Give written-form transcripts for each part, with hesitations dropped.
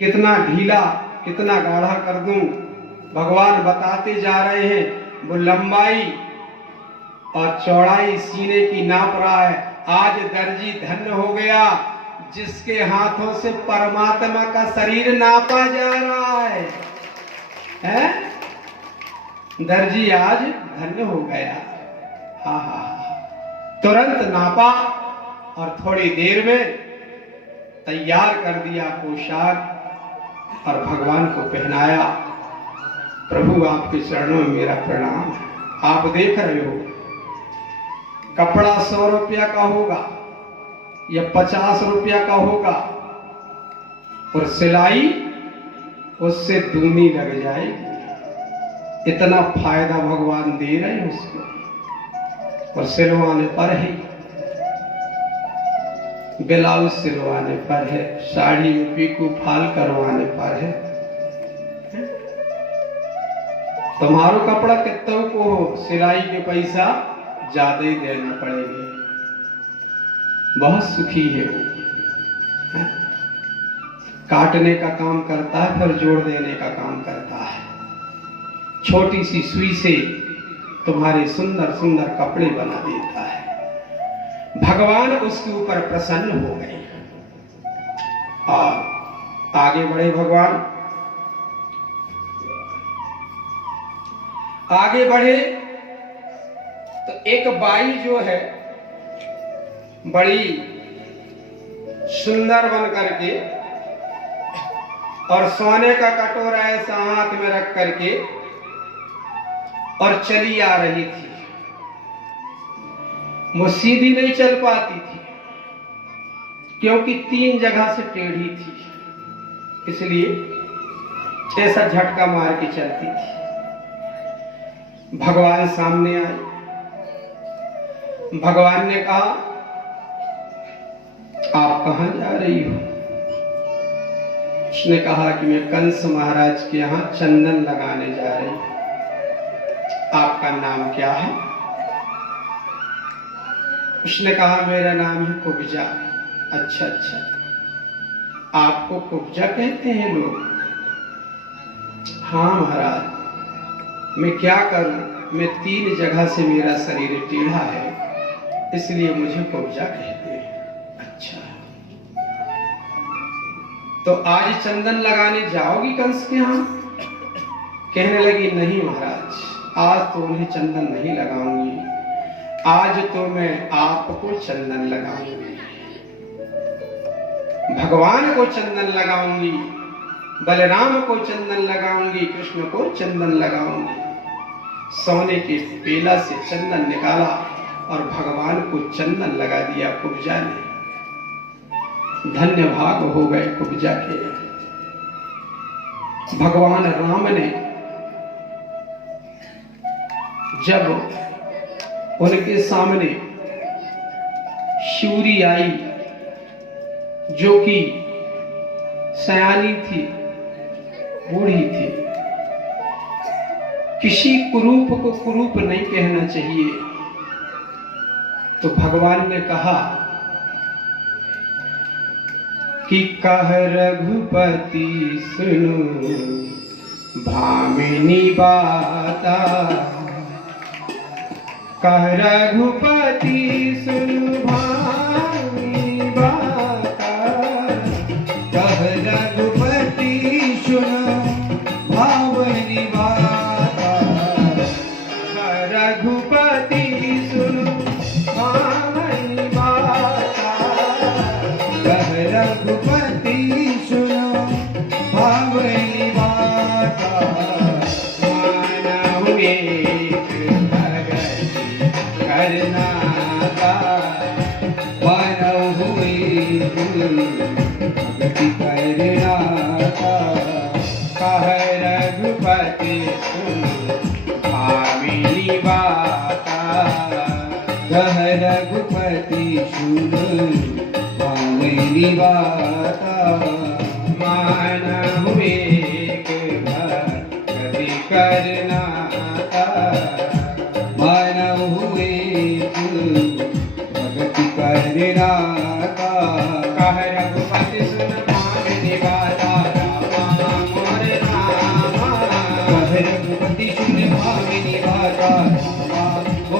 कितना ढीला कितना गाढ़ा कर दूं, भगवान बताते जा रहे हैं। वो लंबाई और चौड़ाई सीने की नाप रहा है। आज दर्जी धन्य हो गया जिसके हाथों से परमात्मा का शरीर नापा जा रहा है, हैं? दर्जी आज धन्य हो गया। हा हा हा, तुरंत नापा और थोड़ी देर में तैयार कर दिया पोशाक और भगवान को पहनाया। प्रभु आपके चरणों में मेरा प्रणाम। आप देख रहे हो कपड़ा 100 रुपया का होगा या 50 रुपया का होगा और सिलाई उससे दूनी लग जाएगी। इतना फायदा भगवान दे रहे हैं उसको। और सिलवाने पर ही, ब्लाउज सिलवाने पर है, साड़ी में पीकू फाल करवाने पर है। तुम्हारो कपड़ा कितना को हो, सिलाई के पैसा ज्यादा ही देना पड़ेगा। बहुत सुखी है वो, है? काटने का काम करता है फिर जोड़ देने का काम करता है। छोटी सी सुई से तुम्हारे सुंदर सुंदर कपड़े बना देता है। भगवान उसके ऊपर प्रसन्न हो गए और आगे बढ़े। भगवान आगे बढ़े तो एक बाई जो है बड़ी सुंदर बन करके और सोने का कटोरा ऐसा हाथ में रख करके और चली आ रही थी। वो सीधी नहीं चल पाती थी क्योंकि 3 जगह से टेढ़ी थी, इसलिए ऐसा झटका मार के चलती थी। भगवान सामने आए। भगवान ने कहा, आप कहां जा रही हो? उसने कहा कि मैं कंस महाराज के यहां चंदन लगाने जा रही हूं। आपका नाम क्या है? उसने कहा, मेरा नाम है कुब्जा। अच्छा अच्छा, आपको कुब्जा कहते हैं लोग? हाँ महाराज, मैं क्या करूं, मैं 3 जगह से मेरा शरीर टेढ़ा है, इसलिए मुझे कुब्जा कहते हैं। अच्छा, तो आज चंदन लगाने जाओगी कंस के यहां? कहने लगी, नहीं महाराज, आज तो उन्हें चंदन नहीं लगाऊंगी, आज तो मैं आपको चंदन लगाऊंगी। भगवान को चंदन लगाऊंगी, बलराम को चंदन लगाऊंगी, कृष्ण को चंदन लगाऊंगी। सोने के पेला से चंदन निकाला और भगवान को चंदन लगा दिया कुब्जा ने। धन्य भाग हो गए कुब्जा के। भगवान राम ने जब उनके सामने शूरी आई जो कि सयानी थी, बूढ़ी थी, किसी कुरूप को कुरूप नहीं कहना चाहिए, तो भगवान ने कहा कि कह रघुपति सुनो भामिनी बाता, कह रघुपति सुनो भामिनी बाता, कह रघुपति सुनो भामिनी बाता, कह रघुपति सुनो भामिनी बाता, कह रघुपति सुनो भामिनी बाता। मानव एक करना का मानव हुए भक्ति करना का, कह रघुपति सुनो भामिनी बाता, कह रघुपति सुनो भामिनी बाता। मानव एक भक्ति करना का, मानव हुए भक्ति करना का, कह रघुपति सुन भामिनी बाता।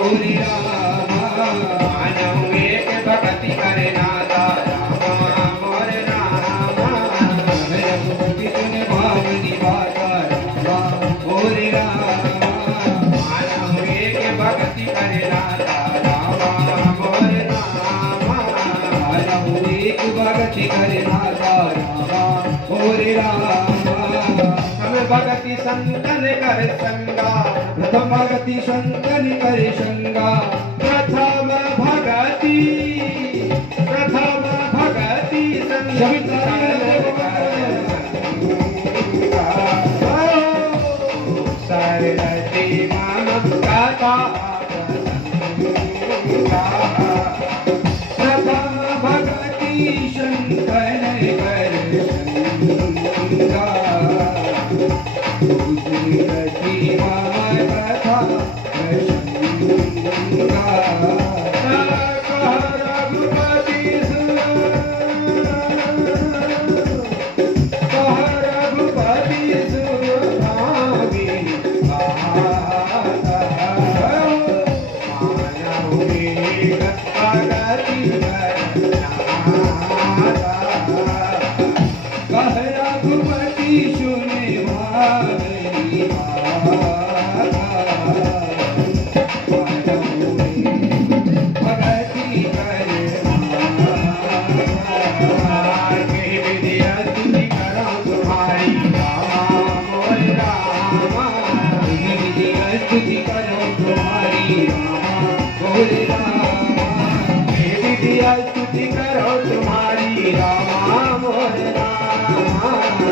होरी रामा मानव एक भगति करे नाता रामा मोर रामा रघुपति सुन भावनी बाता रामा होरी रामा मानव एक भगति करे नाता रामा मोर रामा मानव एक भगति करे नाता रामा होरी रामा भगति संतन कर संगा प्रथम भगति संतन कर संगा प्रथम भगति सरस्वती माम कथा प्रथम भगति संतन कर संगा रघुपति स्तुति करो तुम्हारी रामा मोर रामा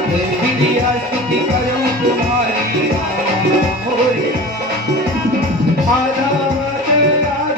देवी स्तुति करो तुम्हारी रामा मोर रामा आधम आधम आधम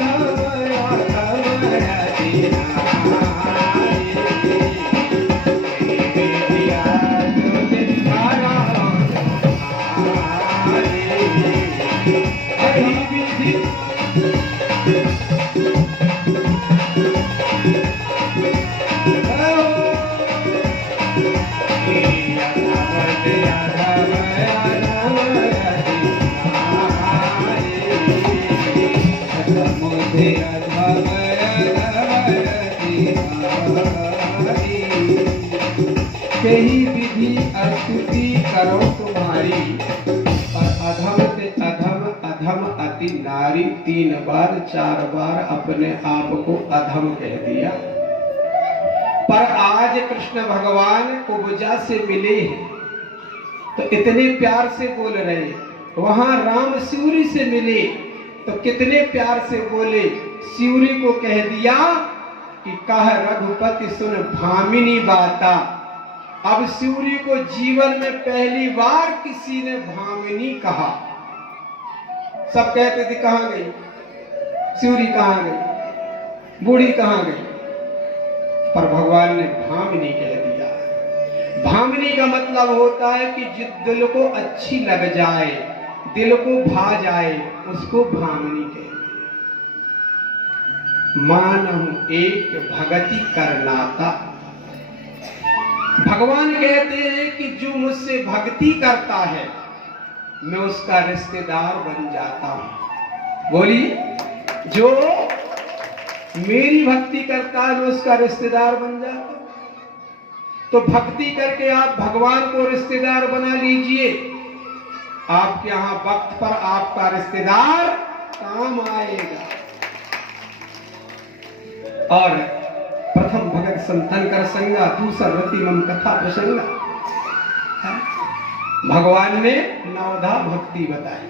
यही विधि स्तुति करो तुम्हारी और अधम से अधम अधम अति नारी 3 बार 4 बार अपने आप को अधम कह दिया। पर आज कृष्ण भगवान उपजा से मिले हैं तो इतने प्यार से बोल रहे, वहां राम सिउरी से मिले तो कितने प्यार से बोले। सिउरी को कह दिया कि कह रघुपति सुन भामिनी बाता। अब सिउरी को जीवन में पहली बार किसी ने भामिनी कहा। सब कहते थे कहां गई सिउरी, कहां गई बूढ़ी, कहां गई, पर भगवान ने भामिनी कह दिया। भामिनी का मतलब होता है कि जिस दिल को अच्छी लग जाए, दिल को भा जाए, उसको भामिनी कहते। मानहु एक भगति करनाता। भगवान कहते हैं कि जो मुझसे भक्ति करता है मैं उसका रिश्तेदार बन जाता हूं। बोलिए, जो मेरी भक्ति करता है मैं उसका रिश्तेदार बन जाता हूं। तो भक्ति करके आप भगवान को रिश्तेदार बना लीजिए। आपके यहां वक्त पर आपका रिश्तेदार काम आएगा। और प्रथम भगत संतन कर संगा, दूसरा रतिमम कथा प्रसंगा। भगवान ने नवधा भक्ति बताई,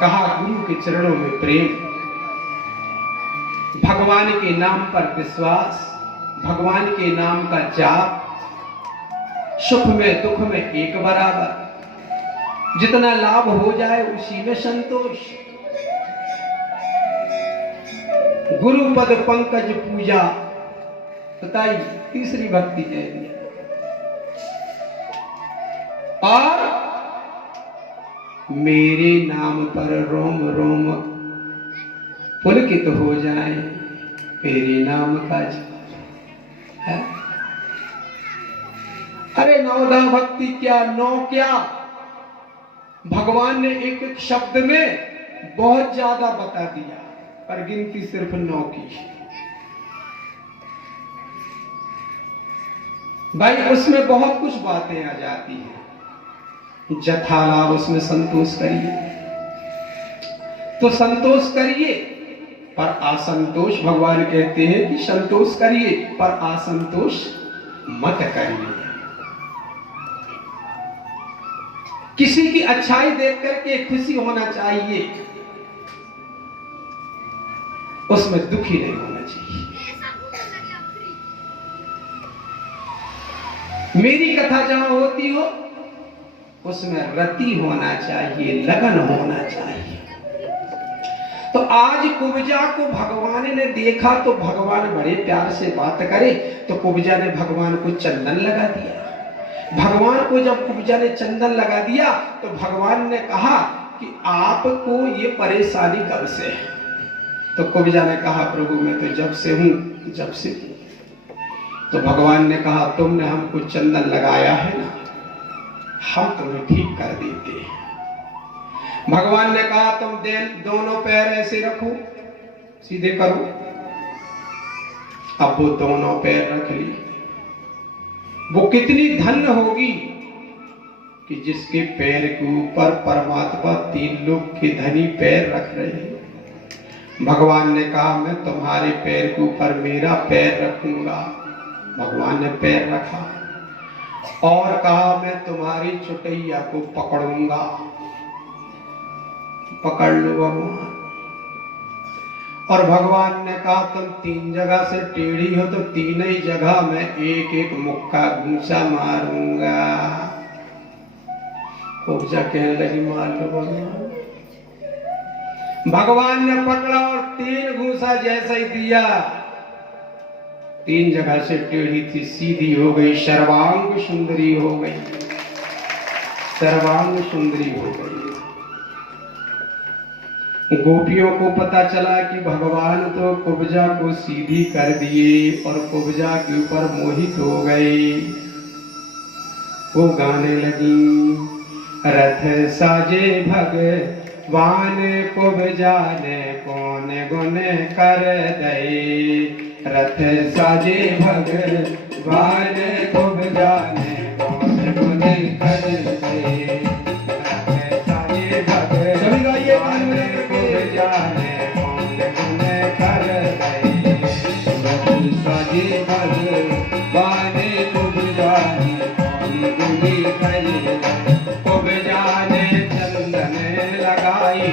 कहा गुरु के चरणों में प्रेम, भगवान के नाम पर विश्वास, भगवान के नाम का जाप, सुख में दुख में एक बराबर, जितना लाभ हो जाए उसी में संतोष। गुरु पद पंकज पूजा बताई, तीसरी भक्ति कह दिया। और मेरे नाम पर रोम रोम पुलकित हो जाए, मेरे नाम का है। अरे नवधा भक्ति क्या, नौ क्या, भगवान ने एक एक शब्द में बहुत ज्यादा बता दिया, पर गिनती सिर्फ 9 की है। भाई उसमें बहुत कुछ बातें आ जाती हैं। जथालाभ उसमें संतोष करिए तो संतोष करिए, पर असंतोष, भगवान कहते हैं कि संतोष करिए पर असंतोष मत करिए। किसी की अच्छाई देख करके खुशी होना चाहिए, उसमें दुखी नहीं होना चाहिए। मेरी कथा जहां होती हो उसमें रति होना चाहिए, लगन होना चाहिए। तो आज कुब्जा को भगवान ने देखा तो भगवान बड़े प्यार से बात करे, तो कुब्जा ने भगवान को चंदन लगा दिया। भगवान को जब कुब्जा ने चंदन लगा दिया तो भगवान ने कहा कि आपको ये परेशानी कब से है? तो कुब्जा ने कहा प्रभु मैं तो जब से हूं, जब से हूं। तो भगवान ने कहा तुमने हमको चंदन लगाया है ना, हम तुम्हें ठीक कर देते हैं। भगवान ने कहा तुम दोनों पैर ऐसे रखो, सीधे करो। अब वो दोनों पैर रख लिए। वो कितनी धन्य होगी कि जिसके पैर के ऊपर परमात्मा 3 लोग के धनी पैर रख रहे हैं। भगवान ने कहा मैं तुम्हारे पैर के ऊपर मेरा पैर रखूंगा। भगवान ने पैर रखा और कहा मैं तुम्हारी चुटैया को पकड़ूंगा। पकड़ लो भगवान। और भगवान ने कहा तुम 3 जगह से टेढ़ी हो तो 3 ही जगह मैं एक एक मुक्का घूंसा मारूंगा। कुब्जा कहने लगी मार लो भगवान। भगवान ने पकड़ा और 3 घूंसा जैसा ही दिया, 3 जगह से टेढ़ी थी सीधी हो गई, सर्वांग सुंदरी हो गई, सर्वांग सुंदरी हो गई। गोपियों को पता चला कि भगवान तो कुब्जा को सीधी कर दिए और कुब्जा के ऊपर मोहित हो गए। वो गाने लगी रथ साजे भगवान कुब्जा ने कौन गुण कर दे। रथ साजे भगवान कुब्जा ने कौन गुण कर दे। रथ साजे भगवान कुब्जा ने कौन गुण कर दे। रथ साजे भगवान कुब्जा ने कौन गुण कर दे। कुब्जा ने चंदन लगाई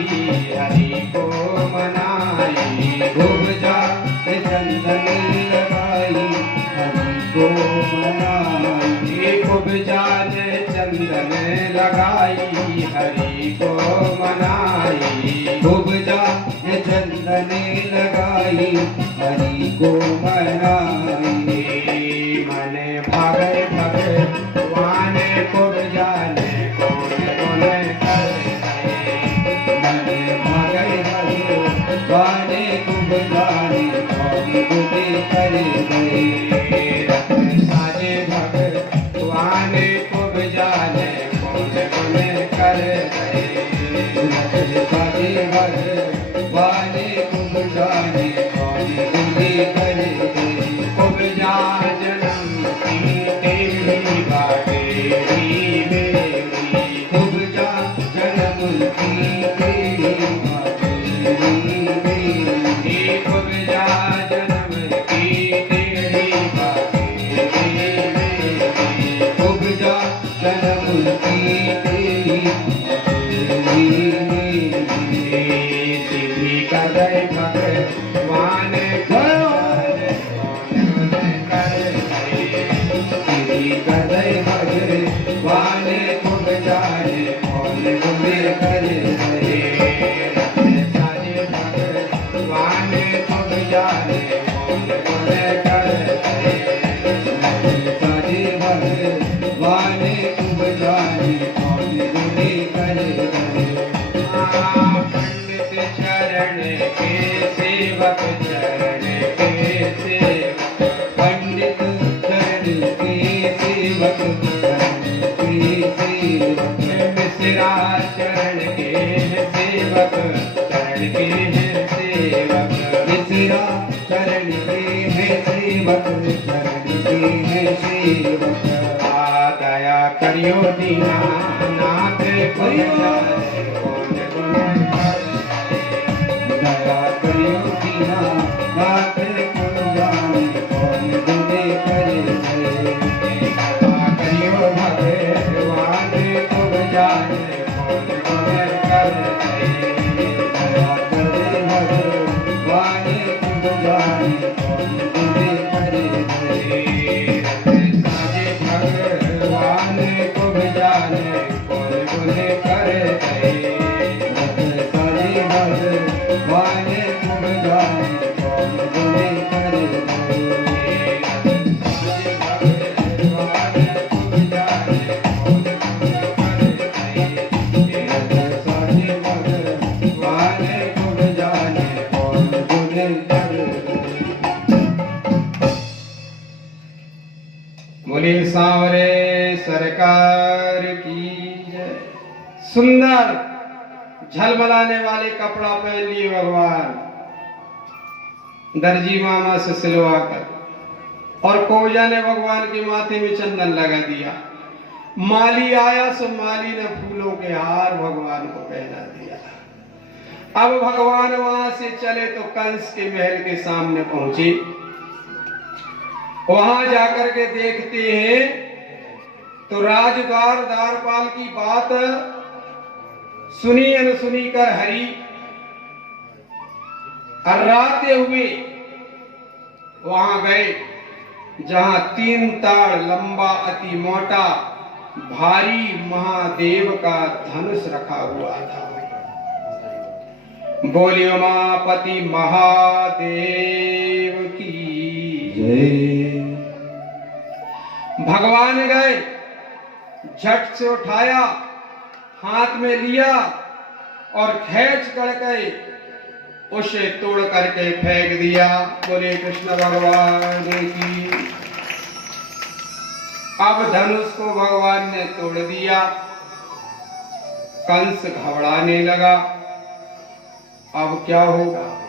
हरि को मनाई। कुब्जा ने चंदन लगाई हरि को मनाई। कुब्जा ने चंदन लगाई हरि को मनाई। कुब्जा ने चंदन लगाई हरि को मनाई। मने भागे भगवान कुब्जा ने कौन गुण कर दे। मने भागे भगवान कुब्जा ने कौन गुण कर दे। रथ साजे भगवान कुब्जा ने कौन गुण कर दे। रथ साजे भगवान कुब्जा ने कौन गुण कर दे। कुब्जा जन्म की तेरी बातेरी मेरी। कुब्जा जन्म की तेरी बातेरी मेरी। कुब्जा जन्म की तेरी बातेरी मेरी। कुब्जा जन्म की तेरी बातेरी मेरी। सीधी कर दे भगवान भगवान कुब्जा ने कौन गुण कर दे। रथ साजे भगवान कुब्जा ने कौन गुण कर दे। रथ साजे भगवान कुब्जा ने कौन गुण कर दे। पंडित चरण के सेवक चरण के सेवक। पंडित चरण के सेवक मिश्रा चरण के सेवक। दिया चरण के हैं सेवक, चरण के हैं सेवक। दया करियो दीनानाथ करियो दया करियो दीनानाथ को जाने कौन गुने करे। दया करियो भगवान को जाने कौन गुने करे। दया करे भगवान को जाने कौन गुने करे। साजे भगवान को जाने कौन गुने करे। साजे भगवान को जाने कौन गुने करे। बोले सांवरे सरकार की जय। सुंदर झलमलाने वाले कपड़ा पहन लिए भगवान, दर्जी मामा से सिलवा कर, और कोजा ने भगवान के माथे में चंदन लगा दिया। माली आया सो माली ने फूलों के हार भगवान को पहना दिया। अब भगवान वहां से चले तो कंस के महल के सामने पहुंचे। वहां जाकर के देखते हैं तो राजद्वार द्वारपाल की बात सुनी अनसुनी कर हरि अर्राते हुए वहां गए, जहां 3 ताड़ लंबा अति मोटा भारी महादेव का धनुष रखा हुआ था। बोलियो उमापति महादेव की जय। भगवान गए, झट से उठाया, हाथ में लिया और खींच करके उसे तोड़ करके फेंक दिया। बोले कृष्ण भगवान की। अब धनुष को भगवान ने तोड़ दिया। कंस घबराने लगा, अब क्या होगा।